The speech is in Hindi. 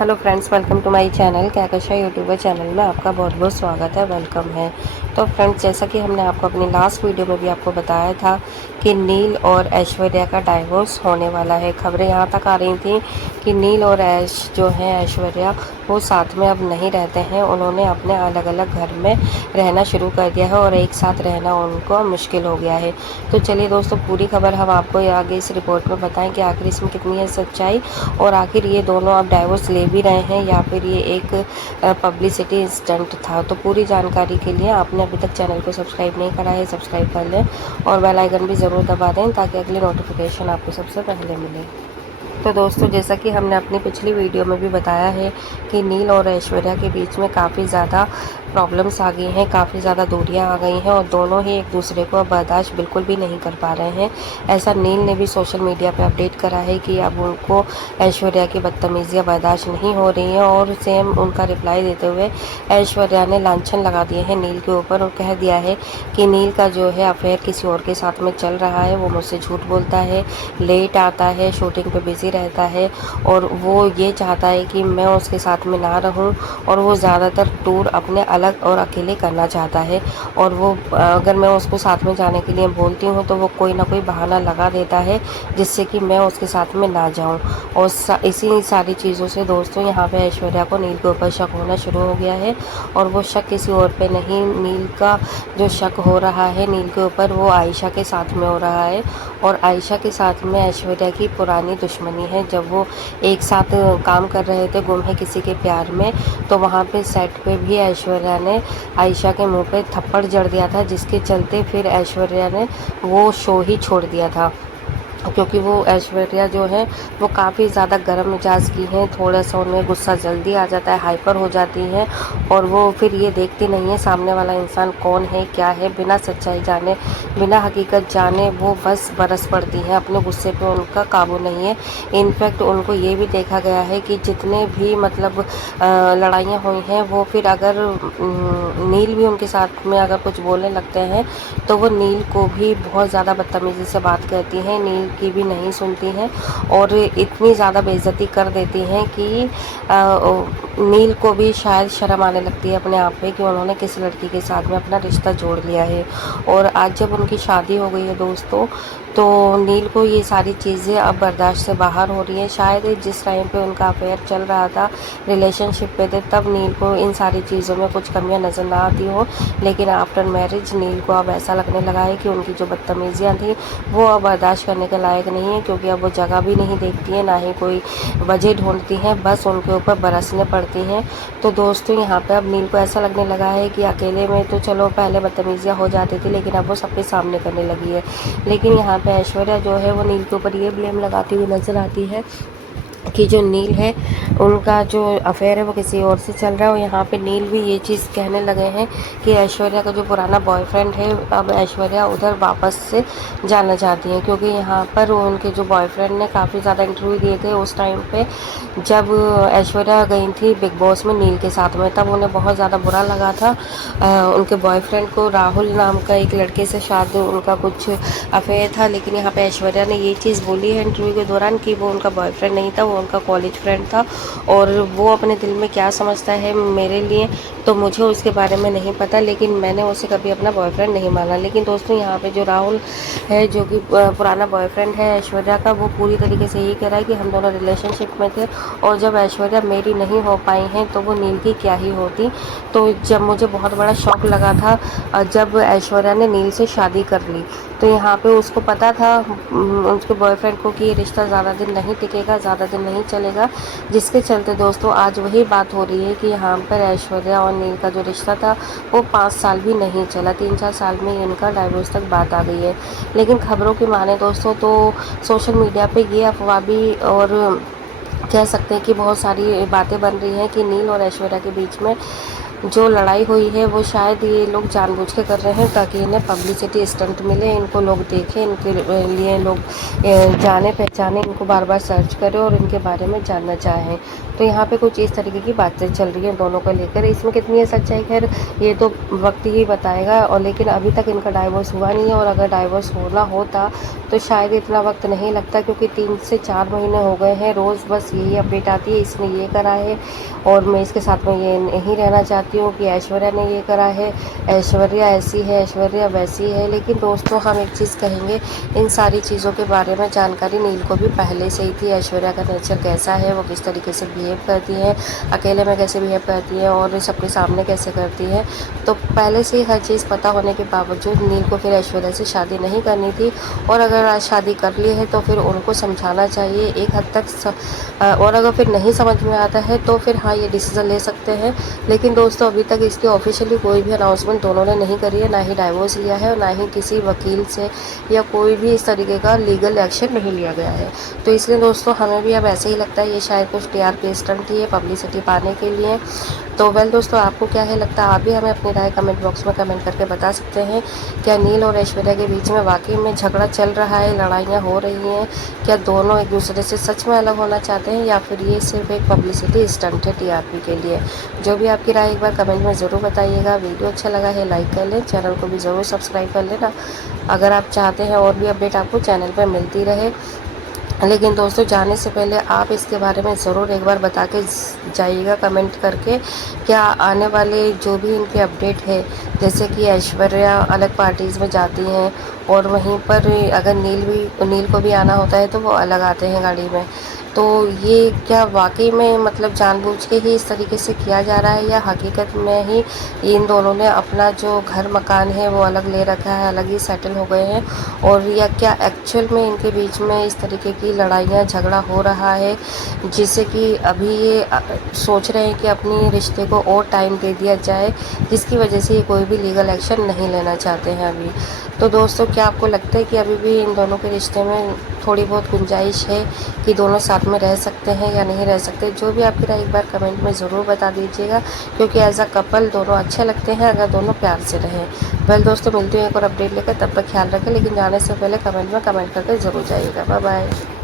Hello friends, welcome to my channel Kahkasha YouTuber channel में आपका बहुत बहुत स्वागत है, वेलकम है। तो फ्रेंड्स, जैसा कि हमने आपको अपनी लास्ट वीडियो में भी आपको बताया था कि नील और ऐश्वर्या का डाइवोर्स होने वाला है। खबरें यहाँ तक आ रही थी कि नील और जो है ऐश्वर्या वो साथ में अब नहीं रहते हैं। उन्होंने अपने अलग अलग घर में रहना शुरू कर दिया है और एक साथ रहना उनको मुश्किल हो गया है। तो चलिए दोस्तों, पूरी खबर हम आपको आगे इस रिपोर्ट में बताएं कि आखिर इसमें कितनी है सच्चाई और आखिर ये दोनों अब डाइवोर्स ले भी रहे हैं या फिर ये एक पब्लिसिटी स्टंट था। तो पूरी जानकारी के लिए आपने अभी तक चैनल को सब्सक्राइब नहीं करा है, सब्सक्राइब कर लें और बेल आइकन भी ज़रूर दबा दें ताकि अगली नोटिफिकेशन आपको सबसे पहले मिले। तो दोस्तों, जैसा कि हमने अपनी पिछली वीडियो में भी बताया है कि नील और ऐश्वर्या के बीच में काफ़ी ज़्यादा प्रॉब्लम्स आ गई हैं, काफ़ी ज़्यादा दूरियां आ गई हैं और दोनों ही एक दूसरे को बर्दाश्त बिल्कुल भी नहीं कर पा रहे हैं। ऐसा नील ने भी सोशल मीडिया पे अपडेट करा है कि अब उनको ऐश्वर्या की बदतमीज़ियाँ बर्दाश्त नहीं हो रही हैं और सेम उनका रिप्लाई देते हुए ऐश्वर्या ने लांछन लगा दिए हैं नील के ऊपर और कह दिया है कि नील का जो है अफेयर किसी और के साथ में चल रहा है, वो मुझसे झूठ बोलता है, लेट आता है, शूटिंग पे बिज़ी रहता है और वो ये चाहता है कि मैं उसके साथ में ना रहूं और वो ज़्यादातर टूर अपने अलग और अकेले करना चाहता है और वो अगर मैं उसको साथ में जाने के लिए बोलती हूँ तो वो कोई ना कोई बहाना लगा देता है जिससे कि मैं उसके साथ में ना जाऊँ। और इसी सारी चीज़ों से दोस्तों यहाँ पे ऐश्वर्या को नील के ऊपर शक होना शुरू हो गया है और वो शक किसी और पे नहीं, नील का जो शक हो रहा है नील के ऊपर वो आयशा के साथ में हो रहा है। और आयशा के साथ में ऐश्वर्या की पुरानी दुश्मनी है। जब वो एक साथ काम कर रहे थे गुम है किसी के प्यार में, तो वहाँ पे सेट पे भी ऐश्वर्या ने आयशा के मुंह पे थप्पड़ जड़ दिया था, जिसके चलते फिर ऐश्वर्या ने वो शो ही छोड़ दिया था क्योंकि वो ऐश्वर्या जो है वो काफ़ी ज़्यादा गर्म मिजाज की हैं। थोड़ा सा उनमें गुस्सा जल्दी आ जाता है, हाइपर हो जाती हैं और वो फिर ये देखती नहीं है सामने वाला इंसान कौन है क्या है, बिना सच्चाई जाने बिना हकीकत जाने वो बस बरस पड़ती हैं। अपने गुस्से पे उनका काबू नहीं है। इनफैक्ट उनको ये भी देखा गया है कि जितने भी मतलब लड़ाइयाँ हुई हैं वो फिर अगर नील भी उनके साथ में अगर कुछ बोलने लगते हैं तो वो नील को भी बहुत ज़्यादा बदतमीज़ी से बात करती हैं, नील की भी नहीं सुनती हैं और इतनी ज़्यादा बेइज्जती कर देती हैं कि नील को भी शायद शर्म आने लगती है अपने आप पे कि उन्होंने किसी लड़की के साथ में अपना रिश्ता जोड़ लिया है। और आज जब उनकी शादी हो गई है दोस्तों, तो नील को ये सारी चीज़ें अब बर्दाश्त से बाहर हो रही हैं। शायद जिस टाइम पे उनका अफेयर चल रहा था, रिलेशनशिप पे थे, तब नील को इन सारी चीज़ों में कुछ कमियां नज़र ना आती हो, लेकिन आफ्टर मैरिज नील को अब ऐसा लगने लगा है कि उनकी जो बदतमीज़ियाँ थी वो अब बर्दाश्त करने के लायक नहीं है, क्योंकि अब वो जगह भी नहीं देखती है, ना ही कोई वजह ढूंढती हैं, बस उनके ऊपर बरसने पड़ती हैं। तो दोस्तों, यहाँ पे अब नील को ऐसा लगने लगा है कि अकेले में तो चलो पहले बदतमीज़ियाँ हो जाती थी, लेकिन अब वो सबके सामने करने लगी है। लेकिन यहाँ पे ऐश्वर्या जो है वो नील के ऊपर ये ब्लेम लगाती हुई नजर आती है कि जो नील है उनका जो अफेयर है वो किसी और से चल रहा है। और यहाँ पे नील भी ये चीज़ कहने लगे हैं कि ऐश्वर्या का जो पुराना बॉयफ्रेंड है अब ऐश्वर्या उधर वापस से जाना चाहती है, क्योंकि यहाँ पर उनके जो बॉयफ्रेंड ने काफ़ी ज़्यादा इंटरव्यू दिए थे उस टाइम पे जब ऐश्वर्या गई थी बिग बॉस में नील के साथ में, तब उन्हें बहुत ज़्यादा बुरा लगा था। उनके बॉयफ्रेंड को राहुल नाम का एक लड़के से शायद उनका कुछ अफेयर था, लेकिन यहाँ पे ऐश्वर्या ने ये चीज़ बोली है इंटरव्यू के दौरान कि वो उनका बॉयफ्रेंड नहीं था, वो उनका कॉलेज फ्रेंड था और वो अपने दिल में क्या समझता है मेरे लिए तो मुझे उसके बारे में नहीं पता, लेकिन मैंने उसे कभी अपना बॉयफ्रेंड नहीं माना। लेकिन दोस्तों, यहाँ पे जो राहुल है जो कि पुराना बॉयफ्रेंड है ऐश्वर्या का, वो पूरी तरीके से यही कह रहा है कि हम दोनों रिलेशनशिप में थे और जब ऐश्वर्या मेरी नहीं हो पाई हैं तो वो नील की क्या ही होती। तो जब मुझे बहुत बड़ा शौक लगा था जब ऐश्वर्या ने नील से शादी कर ली, तो यहाँ पे उसको पता था उसके बॉयफ्रेंड को कि ये रिश्ता ज़्यादा दिन नहीं टिकेगा, ज़्यादा दिन नहीं चलेगा, जिसके चलते दोस्तों आज वही बात हो रही है कि यहाँ पर ऐश्वर्या और नील का जो रिश्ता था वो 5 साल भी नहीं चला, 3-4 साल में इनका डाइवोर्स तक बात आ गई है। लेकिन खबरों की माने दोस्तों तो सोशल मीडिया पे ये अफवाह भी और कह सकते हैं कि बहुत सारी बातें बन रही हैं कि नील और ऐश्वर्या के बीच में जो लड़ाई हुई है वो शायद ये लोग जानबूझ के कर रहे हैं ताकि इन्हें पब्लिसिटी स्टंट मिले, इनको लोग देखें, इनके लिए लोग जाने पहचाने, इनको बार बार सर्च करें और इनके बारे में जानना चाहें। तो यहाँ पे कुछ इस तरीके की बातें चल रही हैं दोनों को लेकर। इसमें कितनी है सच्चाई खैर ये तो वक्त ही बताएगा, और लेकिन अभी तक इनका डाइवोर्स हुआ नहीं है, और अगर डाइवोर्स होना होता तो शायद इतना वक्त नहीं लगता, क्योंकि 3 से 4 महीने हो गए हैं। रोज़ बस यही अपडेट आती है, इसने ये करा है और मैं इसके साथ में ये नहीं रहना चाहती हूँ, कि ऐश्वर्या ने ये करा है, ऐश्वर्या ऐसी है, ऐश्वर्या वैसी है। लेकिन दोस्तों हम एक चीज़ कहेंगे, इन सारी चीज़ों के बारे में जानकारी नील को भी पहले से ही थी। ऐश्वर्या का नेचर कैसा है, वो किस तरीके से बिहेव करती है, अकेले में कैसे बिहेव करती है और सबके सामने कैसे करती है, तो पहले से ही हर चीज़ पता होने के बावजूद नील को फिर ऐश्वर्या से शादी नहीं करनी थी। और अगर आज शादी कर ली है तो फिर उनको समझाना चाहिए एक हद तक और अगर फिर नहीं समझ में आता है तो फिर हाँ ये डिसीज़न ले सकते हैं। लेकिन दोस्तों अभी तक इसकी ऑफिशियली कोई भी अनाउंसमेंट दोनों ने नहीं करी है, ना ही डाइवोर्स लिया है और ना ही किसी वकील से या कोई भी इस तरीके का लीगल एक्शन नहीं लिया गया है। तो इसलिए दोस्तों हमें भी अब ऐसे ही लगता है ये शायद कुछ टीआरपी स्टंट ही है, पब्लिसिटी पाने के लिए। तो वेल दोस्तों आपको क्या है लगता है, आप भी हमें अपनी राय कमेंट बॉक्स में कमेंट करके बता सकते हैं। क्या नील और ऐश्वर्या के बीच में वाकई में झगड़ा चल रहा है, लड़ाइयाँ हो रही हैं, क्या दोनों एक दूसरे से सच में अलग होना चाहते हैं, या फिर ये सिर्फ एक पब्लिसिटी स्टंट है टीआरपी के लिए। जो भी आपकी राय एक बार कमेंट में ज़रूर बताइएगा। वीडियो अच्छा लगा है लाइक कर लें, चैनल को भी ज़रूर सब्सक्राइब कर लेना अगर आप चाहते हैं और भी अपडेट आपको चैनल पर मिलती रहे। लेकिन दोस्तों जाने से पहले आप इसके बारे में ज़रूर एक बार बता के जाइएगा कमेंट करके, क्या आने वाले जो भी इनके अपडेट है, जैसे कि ऐश्वर्या अलग पार्टीज़ में जाती हैं और वहीं पर अगर नील को भी आना होता है तो वो अलग आते हैं गाड़ी में, तो ये क्या वाकई में मतलब जानबूझ के ही इस तरीके से किया जा रहा है, या हकीकत में ही इन दोनों ने अपना जो घर मकान है वो अलग ले रखा है, अलग ही सेटल हो गए हैं, और या क्या एक्चुअल में इनके बीच में इस तरीके की लड़ाइयाँ झगड़ा हो रहा है, जिससे कि अभी ये सोच रहे हैं कि अपनी रिश्ते को और टाइम दे दिया जाए, जिसकी वजह से ये कोई भी लीगल एक्शन नहीं लेना चाहते हैं अभी। तो दोस्तों क्या आपको लगता है कि अभी भी इन दोनों के रिश्ते में थोड़ी बहुत गुंजाइश है कि दोनों साथ में रह सकते हैं या नहीं रह सकते? जो भी आपकी राय एक बार कमेंट में ज़रूर बता दीजिएगा, क्योंकि एज अ कपल दोनों अच्छे लगते हैं अगर दोनों प्यार से रहें। वेल दोस्तों मिलती हूँ एक और अपडेट लेकर, तब तक ख्याल रखें, लेकिन जाने से पहले कमेंट में कमेंट करके ज़रूर जाइएगा। Bye bye.